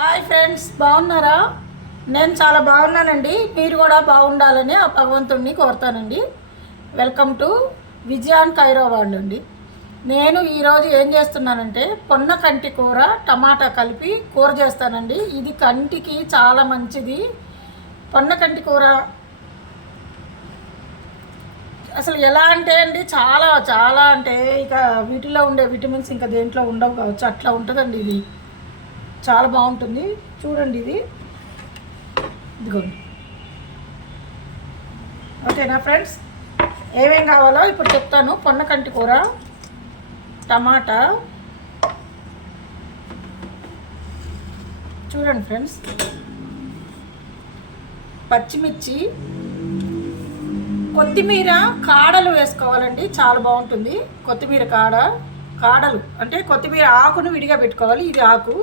Hi friends బాగున్నారా? నేను చాలా బాగున్నానండి. మీరు కూడా బాగుండాలని ఆ భగవంతుడిని కోరుతానండి. వెల్కమ్ టు విజయాన్ కైరావాడ్ అండి. నేను ఈరోజు ఏం చేస్తున్నానంటే పొన్న కంటి కూర టమాటా కలిపి కూర చేస్తానండి. ఇది కంటికి చాలా మంచిది. పొన్న కంటి కూర అసలు ఎలా అంటే అండి చాలా చాలా అంటే ఇక వీటిలో ఉండే విటమిన్స్ ఇంకా దేంట్లో ఉండవు కావచ్చు. అట్లా ఉంటుందండి ఇది. చాలా బాగుంటుంది. చూడండి ఇది. ఇదిగోండి ఓకేనా ఫ్రెండ్స్? ఏమేం కావాలో ఇప్పుడు చెప్తాను. పొన్నకంటి కూర టమాటా. చూడండి ఫ్రెండ్స్. పచ్చిమిర్చి. కొత్తిమీర కాడలు వేసుకోవాలండి. చాలా బాగుంటుంది. కొత్తిమీర కాడ కాడలు. అంటే కొత్తిమీర ఆకును విడిగా పెట్టుకోవాలి. ఇది ఆకు.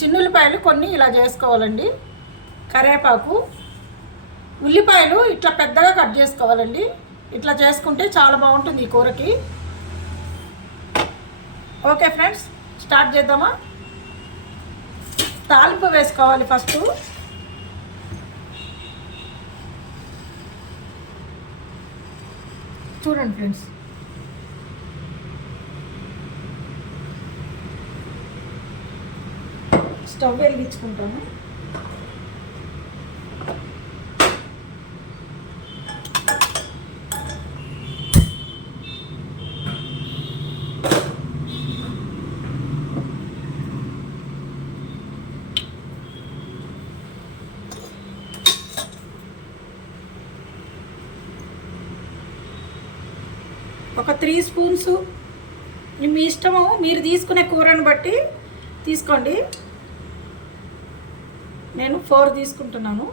చిన్నుల్లిపాయలు కొన్ని ఇలా చేసుకోవాలండి. కరివేపాకు ఉల్లిపాయలు ఇట్లా పెద్దగా కట్ చేసుకోవాలండి. ఇట్లా చేసుకుంటే చాలా బాగుంటుంది ఈ కూరకి. ఓకే ఫ్రెండ్స్ స్టార్ట్ చేద్దామా? తాలింపు వేసుకోవాలి ఫస్ట్. చూడండి ఫ్రెండ్స్. స్టవ్ వెలిగించుకుంటాము. ఒక త్రీ స్పూన్స్. మీ ఇష్టము మీరు తీసుకునే కూరను బట్టి తీసుకోండి. నేను ఫోర్ తీసుకుంటున్నాను.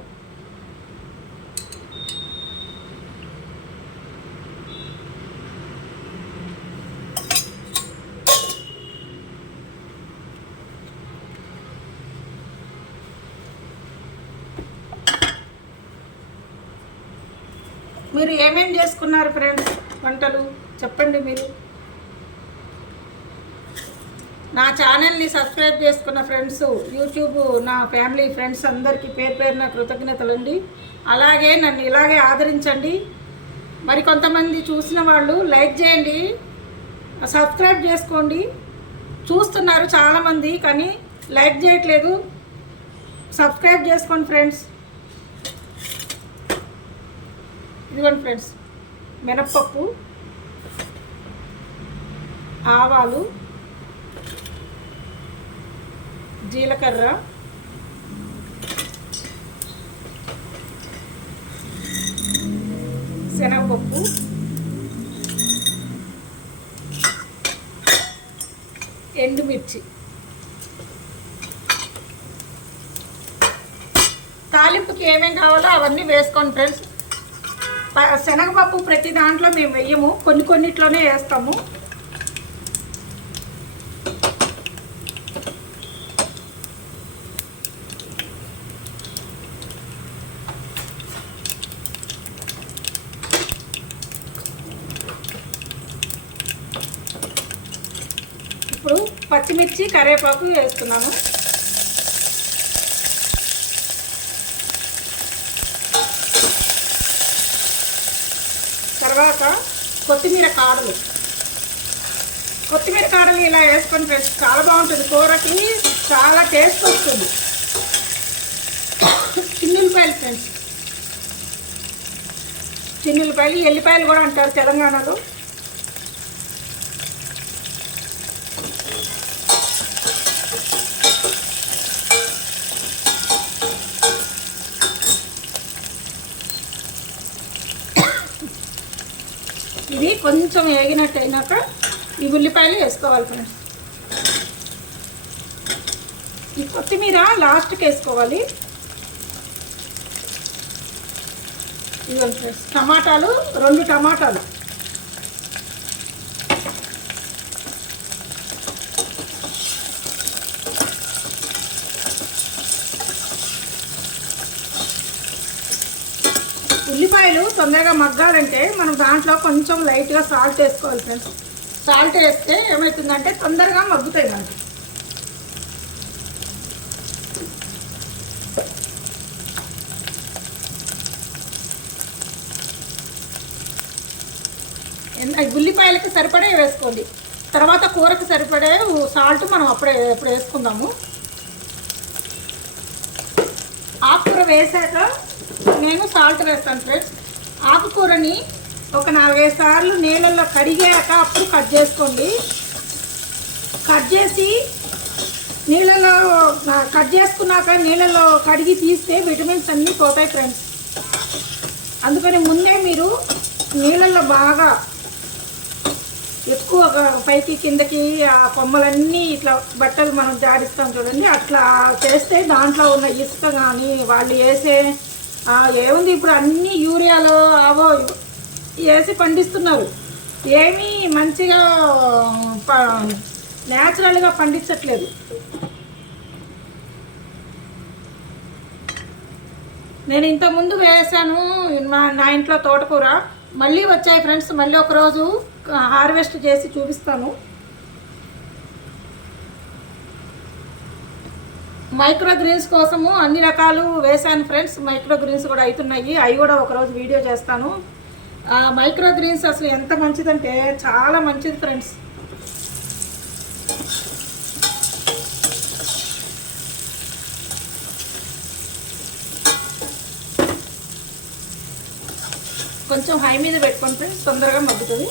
మీరు ఏమేం చేసుకున్నారు ఫ్రెండ్స్? వంటలు? చెప్పండి మీరు. నా ఛానల్ని సబ్స్క్రైబ్ చేసుకున్న ఫ్రెండ్స్ యూట్యూబ్ నా ఫ్యామిలీ ఫ్రెండ్స్ అందరికీ పేరు పేరున కృతజ్ఞతలండి. అలాగే నన్ను ఇలాగే ఆదరించండి. మరి కొంతమంది చూసిన వాళ్ళు లైక్ చేయండి సబ్స్క్రైబ్ చేసుకోండి. చూస్తున్నారు చాలామంది కానీ లైక్ చేయట్లేదు. సబ్స్క్రైబ్ చేసుకోండి ఫ్రెండ్స్. ఇదిగోండి ఫ్రెండ్స్ మినప్పప్పు ఆవాలు జీలకర్ర. శనగపప్పు. ఎండుమిర్చి. తాలింపుకి ఏమేం కావాలో అవన్నీ వేసుకోండి ఫ్రెండ్స్. శనగపప్పు ప్రతి దాంట్లో మేము వెయ్యము. కొన్ని కొన్నిట్లోనే వేస్తాము ఇప్పుడు పచ్చిమిర్చి కరివేపాకు వేస్తున్నాను తర్వాత కొత్తిమీర కాడలు. కొత్తిమీర కాడలు ఇలా వేసుకొని ఫ్రెండ్స్ చాలా బాగుంటుంది. కూరకి చాలా టేస్ట్ వస్తుంది. చిన్నులపాయలు ఫ్రెండ్స్. చిన్నులపాయలు ఎల్లిపాయలు కూడా అంటారు తెలంగాణలో ఇది కొంచెం వేగినట్టు అయినాక ఈ ఉల్లిపాయలు వేసుకోవాలి ఫ్రెండ్స్. ఈ కొత్తిమీర లాస్ట్కి వేసుకోవాలి. ఇవ్వాలి ఫ్రెండ్స్ టమాటాలు రెండు టమాటాలు. ఉల్లిపాయలు తొందరగా మగ్గాలంటే మనం దాంట్లో కొంచెం లైట్గా సాల్ట్ వేసుకోవాలి ఫ్రెండ్స్. సాల్ట్ వేస్తే ఏమవుతుందంటే తొందరగా మగ్గుతాయి మనకి ఉల్లిపాయలకి సరిపడే వేసుకోండి. తర్వాత కూరకు సరిపడే సాల్ట్ మనం అప్పుడే ఇప్పుడు వేసుకుందాము. ఆకుకూర వేసాక నేను సాల్ట్ వేస్తాను ఫ్రెండ్స్. ఆకుకూరని ఒక నాలుగైదు సార్లు నీళ్ళల్లో కడిగాక అప్పుడు కట్ చేసుకోండి. కట్ చేసి నీళ్ళలో కట్ చేసుకున్నాక నీళ్ళలో కడిగి తీస్తే విటమిన్స్ అన్నీ పోతాయి ఫ్రెండ్స్. అందుకని ముందే మీరు నీళ్ళల్లో బాగా ఎక్కువ పైకి కిందకి ఆ కొమ్మలన్నీ ఇట్లా బట్టలు మనం జాడిస్తాం చూడండి. అట్లా చేస్తే దాంట్లో ఉన్న ఇసుక కానీ వాళ్ళు వేసే ఏముంది ఇప్పుడు అన్ని యూరియాలో అవో వేసి పండిస్తున్నారు. ఏమీ మంచిగా ప న్యాచురల్గా పండించట్లేదు. నేను ఇంతకుముందు వేసాను మా నా ఇంట్లో తోటకూర. మళ్ళీ వచ్చాయి ఫ్రెండ్స్ మళ్ళీ ఒకరోజు హార్వెస్ట్ చేసి చూపిస్తాను. మైక్రో గ్రీన్స్ కోసము అన్ని రకాలు వేసాను ఫ్రెండ్స్. మైక్రో గ్రీన్స్ కూడా అవుతున్నాయి అవి కూడా ఒకరోజు వీడియో చేస్తాను. మైక్రో గ్రీన్స్ అసలు ఎంత మంచిదంటే చాలా మంచిది ఫ్రెండ్స్. కొంచెం హై మీద పెట్టుకోండి ఫ్రెండ్స్. తొందరగా మగ్గుతుంది.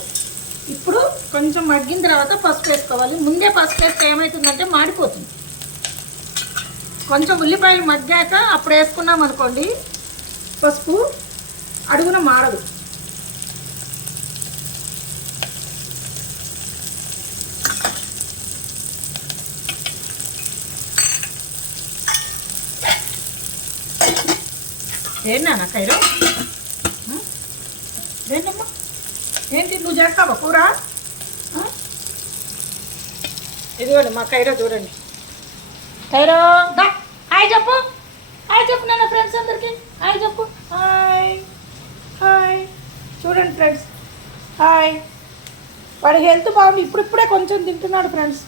ఇప్పుడు కొంచెం మగ్గిన తర్వాత పసుపు వేసుకోవాలి. ముందే పసుపు వేస్తే ఏమవుతుందంటే మాడిపోతుంది. కొంచెం ఉల్లిపాయలు మగ్గాక అప్పుడు వేసుకున్నాం అనుకోండి పసుపు అడుగున మాడదు ఏంటన్నా కైరు ఏంటమ్మా? ఏంటి నువ్వు చేస్తావా కూర? ఇదిగోండి మా కైరో చూడండి. కైరో దా హాయ్ చెప్పు. హాయ్ చెప్పు నాన్న ఫ్రెండ్స్ అందరికి. హాయ్ చెప్పు. హాయ్. హాయ్. చూడండి ఫ్రెండ్స్ హాయ్. వాడి హెల్త్ బాగుంది. ఇప్పుడిప్పుడే కొంచెం తింటున్నాడు ఫ్రెండ్స్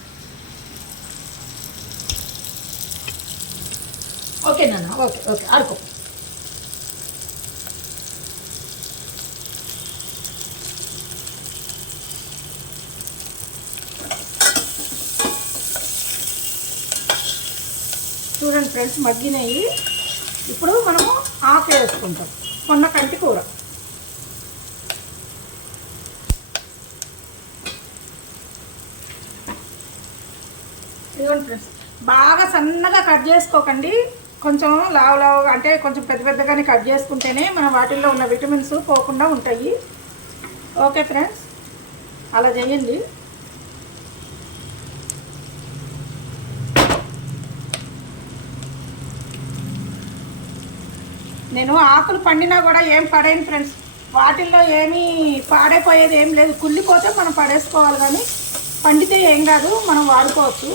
ఓకే నాన్న ఓకే ఓకే ఆడుకో. చూడండి ఫ్రెండ్స్ మగ్గినాయి. ఇప్పుడు మనము ఆకు వేసుకుంటాం. కొన్న కంటి కూర. ఇదిగోండి ఫ్రెండ్స్ బాగా సన్నగా కట్ చేసుకోకండి. కొంచెం లావు లావుగా అంటే కొంచెం పెద్ద పెద్దగానే కట్ చేసుకుంటేనే మన వాటిల్లో ఉన్న విటమిన్స్ పోకుండా ఉంటాయి. ఓకే ఫ్రెండ్స్ అలా చేయండి. నేను ఆకులు పండినా కూడా ఏం పడేను ఫ్రెండ్స్ వాటిల్లో ఏమీ పాడైపోయేది ఏం లేదు. కుళ్ళిపోతే మనం పడేసుకోవాలి కానీ పండితే ఏం కాదు మనం వాడుకోవచ్చు.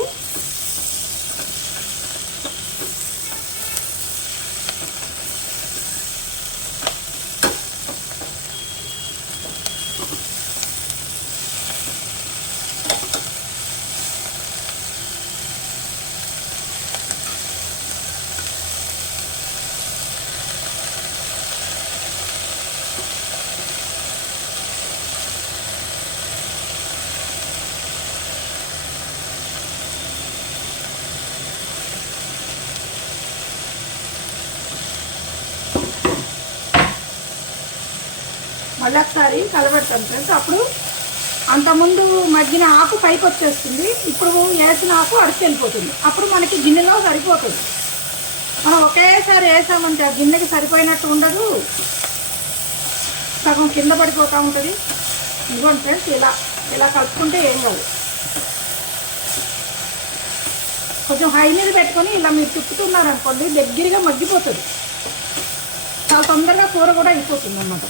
మళ్ళీ ఒకసారి కలబెడతాను ఫ్రెండ్స్. అప్పుడు అంతకుముందు మగ్గిన ఆకు పైకి వచ్చేస్తుంది. ఇప్పుడు వేసిన ఆకు అడిచి వెళ్ళిపోతుంది. అప్పుడు మనకి గిన్నెలో సరిపోతుంది. మనం ఒకేసారి వేసామంటే ఆ గిన్నెకి సరిపోయినట్టు ఉండదు. సగం కింద పడిపోతూ ఉంటుంది. ఇదిగోండి ఫ్రెండ్స్ ఇలా ఇలా కలుపుకుంటే ఏం కాదు. కొంచెం హై మీద పెట్టుకొని ఇలా మీరు తిప్పుతున్నారనుకోండి దగ్గరగా మగ్గిపోతుంది. చాలా తొందరగా కూర కూడా అయిపోతుంది అన్నమాట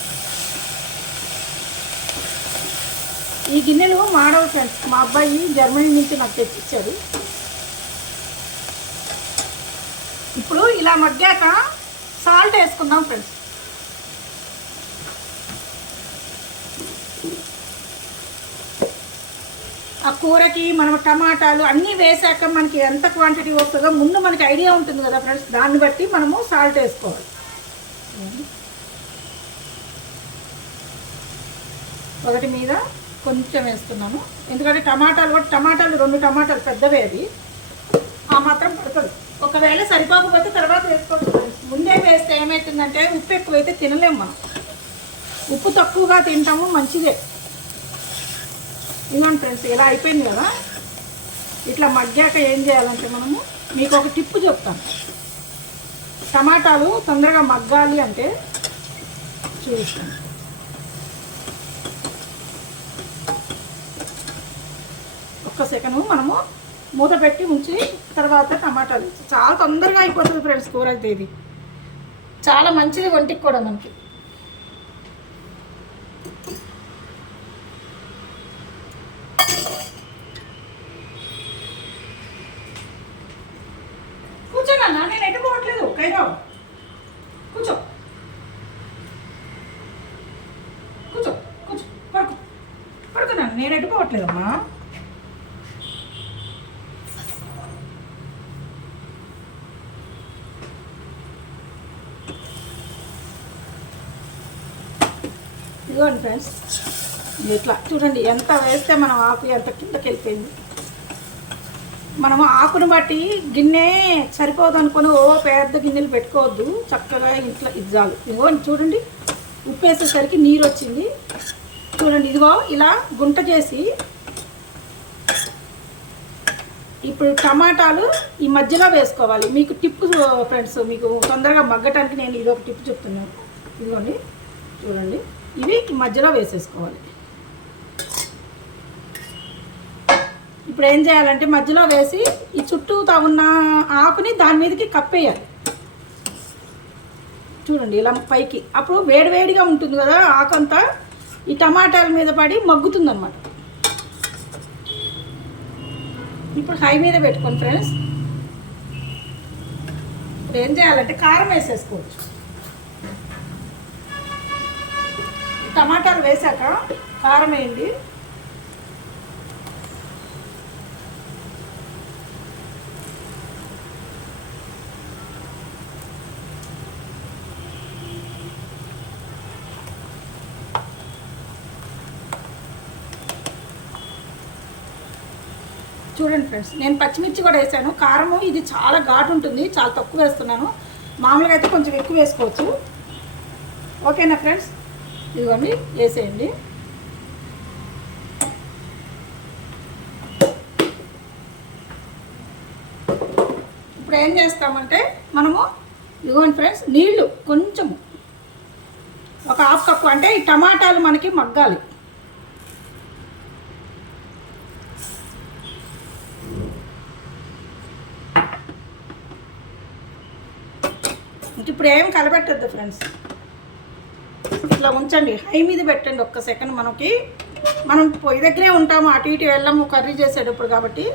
ఈ గిన్నెలు మాడవు ఫ్రెండ్స్ మా అబ్బాయి జర్మనీ నుంచి నాకు తెప్పించాడు. ఇప్పుడు ఇలా మగ్గాక సాల్ట్ వేసుకుందాం ఫ్రెండ్స్. ఆ కూరకి మనం టమాటాలు అన్నీ వేసాక మనకి ఎంత క్వాంటిటీ వస్తుందో ముందు మనకి ఐడియా ఉంటుంది కదా ఫ్రెండ్స్. దాన్ని బట్టి మనము సాల్ట్ వేసుకోవాలి. ఒకటి మీద కొంచెం వేస్తున్నాను. ఎందుకంటే టమాటాలు కూడా టమాటాలు రెండు టమాటాలు పెద్దవే అది ఆ మాత్రం పడుతుంది. ఒకవేళ సరిపోకపోతే తర్వాత వేసుకోవచ్చు ముందే వేస్తే ఏమవుతుందంటే ఉప్పు ఎక్కువైతే తినలేము మనం. ఉప్పు తక్కువగా తింటాము మంచిదే. ఇవ్వండి ఫ్రెండ్స్ ఇలా అయిపోయింది కదా? ఇట్లా మగ్గాక ఏం చేయాలంటే మనము మీకు ఒక టిప్పు చెప్తాను. టమాటాలు తొందరగా మగ్గాలి అంటే చూస్తాను ఒక్క సెకండ్ మనము మూత పెట్టి ఉంచి తర్వాత టమాటాలు. చాలా తొందరగా అయిపోతుంది ఫ్రెండ్స్ కూర అయితే ఇది. చాలా మంచిది ఒంటికి కూడా మనకి. ఇట్లా చూడండి ఎంత వేస్తే మనం ఆకు ఎంత కిందకి వెళ్ళిపోయింది. మనం ఆకును బట్టి గిన్నె సరిపోదు అనుకుని ఓ పెద్ద గిన్నెలు పెట్టుకోవద్దు. చక్కగా ఇంట్లో ఇది ఇదిగో చూడండి ఉప్పు వేసేసరికి నీరు వచ్చింది. చూడండి ఇదిగో ఇలా గుంట చేసి ఇప్పుడు టమాటాలు ఈ మధ్యలో వేసుకోవాలి. మీకు టిప్పు ఫ్రెండ్స్ మీకు తొందరగా మగ్గటానికి నేను ఇది ఒక టిప్ చెప్తున్నాను. ఇదిగోండి చూడండి ఇవి మధ్యలో వేసేసుకోవాలి. ఇప్పుడు ఏం చేయాలంటే మధ్యలో వేసి ఈ చుట్టూతో ఉన్న ఆకుని దాని మీదకి కప్పేయాలి. చూడండి ఇలా పైకి. అప్పుడు వేడివేడిగా ఉంటుంది కదా ఆకంతా ఈ టమాటాల మీద పడి మగ్గుతుంది అనమాట ఇప్పుడు హై మీద పెట్టుకోండి ఫ్రెండ్స్. ఇప్పుడు ఏం చేయాలంటే కారం వేసేసుకోవచ్చు. టమాటాలు వేసాక కారం వేయండి. చూడండి ఫ్రెండ్స్ నేను పచ్చిమిర్చి కూడా వేసాను. కారము ఇది చాలా ఘాటు ఉంటుంది చాలా తక్కువ వేస్తున్నాను. మామూలుగా అయితే కొంచెం ఎక్కువ వేసుకోవచ్చు. ఓకేనా ఫ్రెండ్స్ ఇదిగోండి వేసేయండి. ఇప్పుడు ఏం చేస్తామంటే మనము ఇదిగోండి ఫ్రెండ్స్ నీళ్ళు కొంచెం ఒక హాఫ్ కప్పు అంటే ఈ టమాటాలు మనకి మగ్గాలి. ఇప్పుడు ఏం కలబెట్టద్దు ఫ్రెండ్స్ ఇట్లా ఉంచండి. హై మీద పెట్టండి ఒక్క సెకండ్ మనకి. మనం పొయ్యి దగ్గరే ఉంటాము అటు ఇటు వెళ్ళము కర్రీ చేసేటప్పుడు కాబట్టి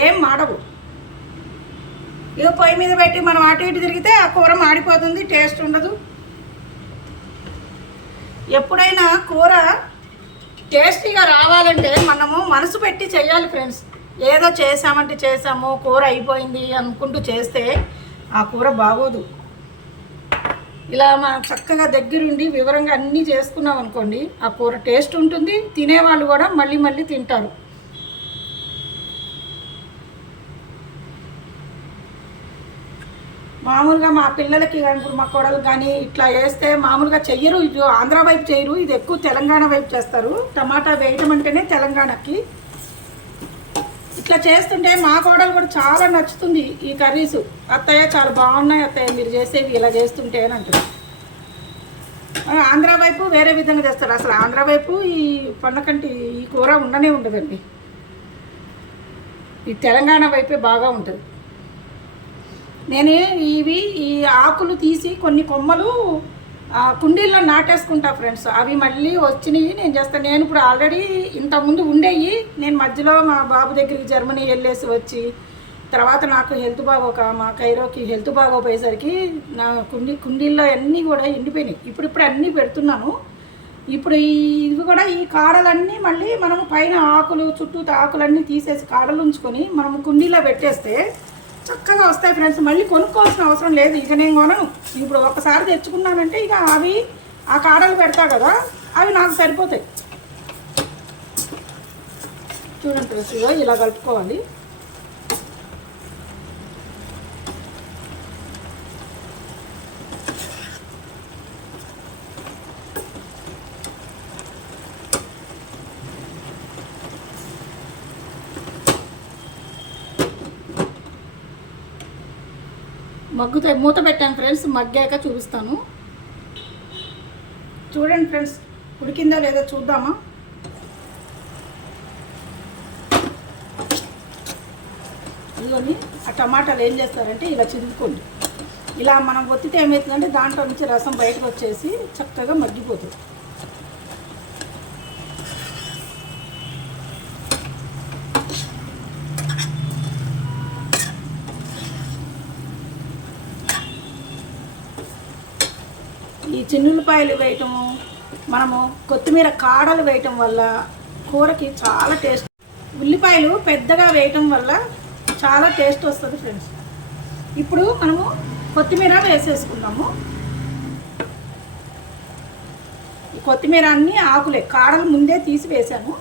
ఏం మాడవు. ఇక పొయ్యి మీద పెట్టి మనం అటు ఇటు తిరిగితే ఆ కూర మాడిపోతుంది టేస్ట్ ఉండదు. ఎప్పుడైనా కూర టేస్టీగా రావాలంటే మనము మనసు పెట్టి చేయాలి ఫ్రెండ్స్ ఏదో చేసామంటే చేసాము కూర అయిపోయింది అనుకుంటూ చేస్తే ఆ కూర బాగోదు. ఇలా మనం చక్కగా దగ్గరుండి వివరంగా అన్నీ చేసుకున్నాం అనుకోండి ఆ కూర టేస్ట్ ఉంటుంది తినేవాళ్ళు కూడా మళ్ళీ మళ్ళీ తింటారు. మామూలుగా మా పిల్లలకి కానీ ఇప్పుడు మా కోడలు కానీ ఇట్లా వేస్తే మామూలుగా చెయ్యరు ఇది ఆంధ్ర వైపు చేయరు ఇది ఎక్కువ తెలంగాణ వైపు చేస్తారు. టమాటా వేయటం అంటేనే తెలంగాణకి. ఇట్లా చేస్తుంటే మా కోడలు కూడా చాలా నచ్చుతుంది ఈ కర్రీస్. అత్తయ్య చాలా బాగున్నాయి అత్తయ్య మీరు చేసేవి ఇలా చేస్తుంటే అని అంటుంది. ఆంధ్ర వైపు వేరే విధంగా చేస్తారు. అసలు ఆంధ్ర వైపు ఈ పండకంటి ఈ కూర ఉండనే ఉండదండి. ఈ తెలంగాణ వైపే బాగా ఉంటుంది. నేను ఇవి ఈ ఆకులు తీసి కొన్ని కొమ్మలు కుండీల్లో నాటేసుకుంటా ఫ్రెండ్స్. అవి మళ్ళీ వచ్చినాయి నేను చేస్తాను నేను ఇప్పుడు ఆల్రెడీ ఇంతకుముందు ఉండేవి నేను మధ్యలో మా బాబు దగ్గరికి జర్మనీ వెళ్ళేసి వచ్చి తర్వాత నాకు హెల్త్ బాగోక మా కైరోకి హెల్త్ బాగోపోయేసరికి నా కుండీ కుండీల్లో అన్నీ కూడా ఎండిపోయినాయి. ఇప్పుడు ఇప్పుడు అన్నీ పెడుతున్నాను. ఇప్పుడు ఈ ఇవి కూడా ఈ కాడలన్నీ మళ్ళీ మనం పైన ఆకులు చుట్టూ ఆకులన్నీ తీసేసి కాడలు ఉంచుకొని మనం కుండీలో పెట్టేస్తే చక్కగా వస్తాయి ఫ్రెండ్స్ మళ్ళీ కొనుక్కోవాల్సిన అవసరం లేదు. ఇక నేను కొనను. ఇప్పుడు ఒకసారి తెచ్చుకున్నానంటే ఇక అవి ఆ కాడలు పెడతా కదా అవి నాకు సరిపోతాయి. చూడండి ఫ్రెండ్స్ ఇలా కలుపుకోవాలి. మగ్గుతాయి మూత పెట్టాను ఫ్రెండ్స్ మగ్గాక చూపిస్తాను. చూడండి ఫ్రెండ్స్ ఉడికిందా లేదా చూద్దామా? ఇదిగోని ఆ టమాటాలు ఏం చేస్తారంటే ఇలా చిదుపుకోండి ఇలా మనం ఒత్తితే ఏమవుతుందంటే దాంట్లో నుంచి రసం బయటకు వచ్చేసి చక్కగా మగ్గిపోతుంది. చిన్నులపాయలు వేయటము మనము కొత్తిమీర కాడలు వేయటం వల్ల కూరకి చాలా టేస్ట్ ఉల్లిపాయలు పెద్దగా వేయటం వల్ల చాలా టేస్ట్ వస్తుంది ఫ్రెండ్స్. ఇప్పుడు మనము కొత్తిమీర వేసేసుకుందాము. ఈ కొత్తిమీర అన్ని ఆకులే కాడలు ముందే తీసి వేసాను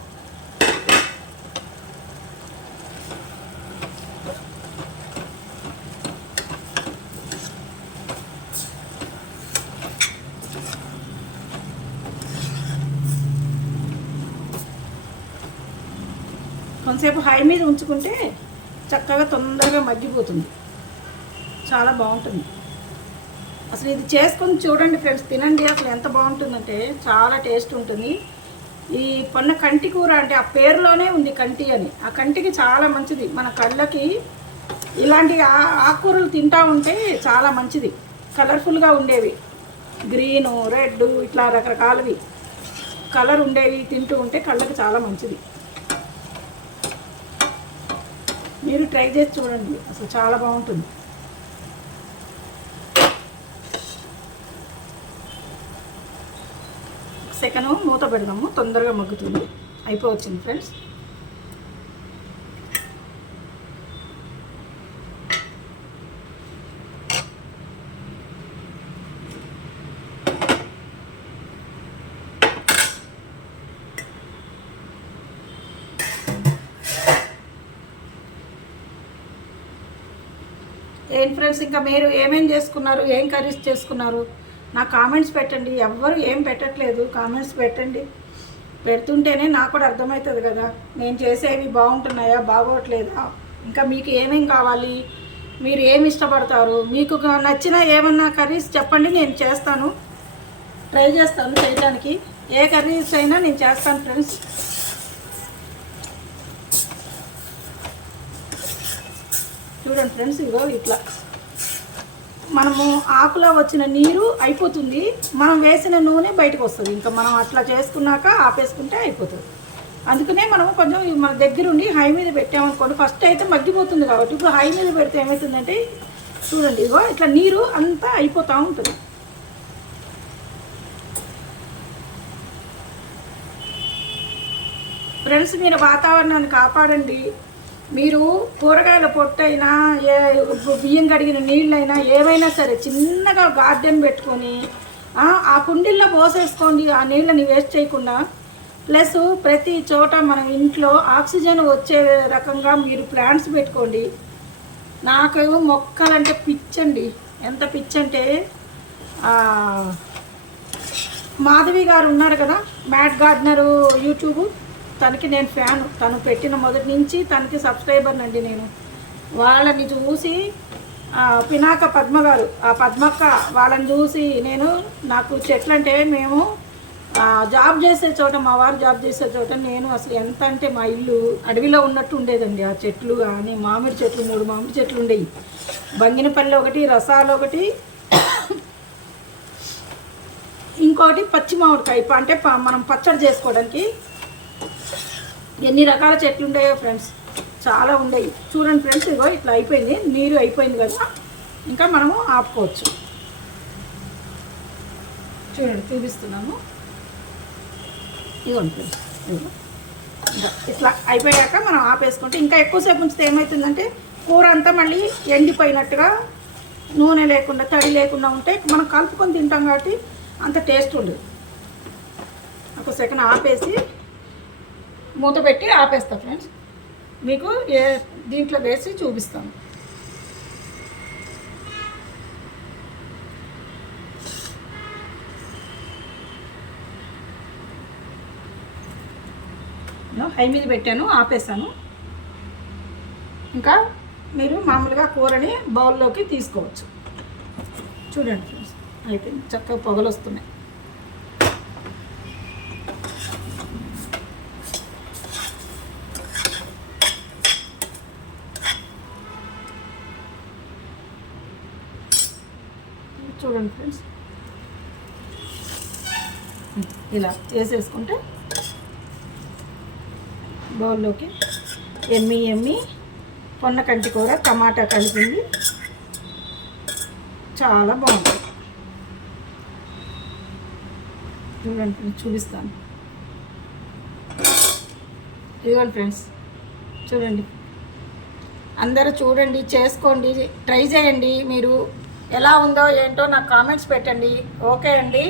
కొంతసేపు హై మీద ఉంచుకుంటే చక్కగా తొందరగా మగ్గిపోతుంది. చాలా బాగుంటుంది. అసలు ఇది చేసుకొని చూడండి ఫ్రెండ్స్ తినండి. అసలు ఎంత బాగుంటుందంటే చాలా టేస్ట్ ఉంటుంది. ఈ పొన్న కంటి కూర అంటే ఆ పేరులోనే ఉంది కంటి అని. ఆ కంటికి చాలా మంచిది. మన కళ్ళకి ఇలాంటి ఆ- ఆకుకూరలు తింటా ఉంటే చాలా మంచిది. కలర్ఫుల్గా ఉండేవి. గ్రీను రెడ్ ఇట్లా రకరకాలవి. కలర్ ఉండేవి తింటూ ఉంటే కళ్ళకి చాలా మంచిది. మీరు ట్రై చేసి చూడండి. అసలు చాలా బాగుంటుంది. సెకండ్ మూత పెడదాము. తొందరగా మగ్గుతుంది. అయిపోవచ్చింది ఫ్రెండ్స్. ఏం ఫ్రెండ్స్ ఇంకా మీరు ఏమేం చేసుకున్నారు ఏం కర్రీస్ చేసుకున్నారు? నా కామెంట్స్ పెట్టండి. ఎవ్వరు ఏం పెట్టట్లేదు. కామెంట్స్ పెట్టండి. పెడుతుంటేనే నాకు కూడా అర్థమవుతుంది కదా. నేను చేసేవి బాగుంటున్నాయా బాగోట్లేదా? ఇంకా మీకు ఏమేం కావాలి? మీరు ఏమి ఇష్టపడతారు? మీకు నచ్చిన ఏమన్నా కర్రీస్ చెప్పండి నేను చేస్తాను. ట్రై చేస్తాను చేయడానికి ఏ కర్రీస్ అయినా నేను చేస్తాను ఫ్రెండ్స్ చూడండి ఫ్రెండ్స్ ఇగో ఇట్లా. మనము ఆకులో వచ్చిన నీరు అయిపోతుంది. మనం వేసిన నూనె బయటకు వస్తుంది. ఇంకా మనం అట్లా చేసుకున్నాక ఆపేసుకుంటే అయిపోతుంది. అందుకనే మనం కొంచెం మన దగ్గరుండి హై మీద పెట్టామనుకోండి ఫస్ట్ అయితే మగ్గిపోతుంది కాబట్టి ఇప్పుడు హై మీద పెడితే ఏమవుతుందంటే చూడండి ఇగో ఇట్లా నీరు అంతా అయిపోతూ ఉంటుంది. ఫ్రెండ్స్ మీరు వాతావరణాన్ని కాపాడండి. మీరు కూరగాయల పొట్టైనా ఏ బియ్యం కడిగిన నీళ్ళైనా ఏవైనా సరే చిన్నగా గార్డెన్ పెట్టుకొని ఆ, కుండీల్లో పోసేసుకోండి ఆ నీళ్ళని వేస్ట్ చేయకుండా. ప్లస్ ప్రతి చోట మన ఇంట్లో ఆక్సిజన్ వచ్చే రకంగా మీరు ప్లాంట్స్ పెట్టుకోండి. నాకు మొక్కలంటే పిచ్చండి. ఎంత పిచ్చంటే మాధవి గారు ఉన్నారు కదా మ్యాట్ గార్డనరు యూట్యూబ్. తనకి నేను ఫ్యాన్. తను పెట్టిన మొదటి నుంచి తనకి సబ్స్క్రైబర్ అండి నేను. వాళ్ళని చూసి పినాక పద్మ గారు ఆ పద్మక్క వాళ్ళని చూసి నేను నాకు చెట్లు అంటే మేము జాబ్ చేసే చోట మా వారు జాబ్ చేసే చోట నేను అసలు ఎంత అంటే మా ఇల్లు అడవిలో ఉన్నట్టు ఉండేదండి. ఆ చెట్లు కానీ మామిడి చెట్లు మూడు మామిడి చెట్లు ఉండేవి. బంగినపల్లి ఒకటి రసాలు ఒకటి. ఇంకోటి పచ్చి మామిడికాయ. అంటే ప- మనం పచ్చడి చేసుకోవడానికి ఎన్ని రకాల చెట్లు ఉండేవో ఫ్రెండ్స్ చాలా ఉండేవి. చూడండి ఫ్రెండ్స్ ఇదిగో ఇట్లా అయిపోయింది. నీరు అయిపోయింది కదా. ఇంకా మనము ఆపుకోవచ్చు. చూడండి చూపిస్తున్నాము. ఇదిగోండి ఫ్రెండ్స్ ఇదిగో. ఇంకా ఇట్లా అయిపోయాక మనం ఆపేసుకుంటే ఇంకా ఎక్కువసేపు ఉంచితే ఏమవుతుందంటే కూర అంతా మళ్ళీ ఎండిపోయినట్టుగా నూనె లేకుండా తడి లేకుండా ఉంటే మనం కలుపుకొని తింటాం కాబట్టి అంత టేస్ట్ ఉండదు. ఒక సెకండ్ ఆపేసి మూత పెట్టి ఆపేస్తా ఫ్రెండ్స్. మీకు ఏ దీంట్లో వేసి చూపిస్తాను. హై మీద పెట్టాను ఆపేసాను. ఇంకా మీరు మామూలుగా కూరని బౌల్లోకి తీసుకోవచ్చు. చూడండి ఫ్రెండ్స్ అయిపోయింది. చక్కగా పొగలు వస్తున్నాయి చూడండి ఫ్రెండ్స్ ఇలా వేసేసుకుంటే బౌల్లోకి ఎమ్మి ఎమ్మి పొన్న కంటి కూర టమాటా కలిపింది. చాలా బాగుంటుంది చూడండి చూపిస్తాను. ఇదిగోండి ఫ్రెండ్స్ చూడండి. అందరూ చూడండి చేసుకోండి ట్రై చేయండి మీరు. ఎలా ఉందో ఏంటో నాకు కామెంట్స్ పెట్టండి. ఓకే అండి?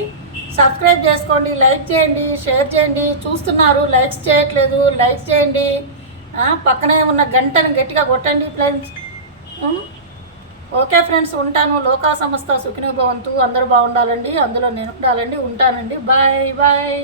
సబ్స్క్రైబ్ చేసుకోండి లైక్ చేయండి షేర్ చేయండి. చూస్తున్నారు లైక్స్ చేయట్లేదు లైక్ చేయండి. పక్కనే ఉన్న గంటను గట్టిగా కొట్టండి ఫ్రెండ్స్ ఓకే ఫ్రెండ్స్ ఉంటాను. లోకా సంస్థ సుఖినో భవంతు అందరూ బాగుండాలండి అందులో నేను ఉండాలండి ఉంటానండి. Bye bye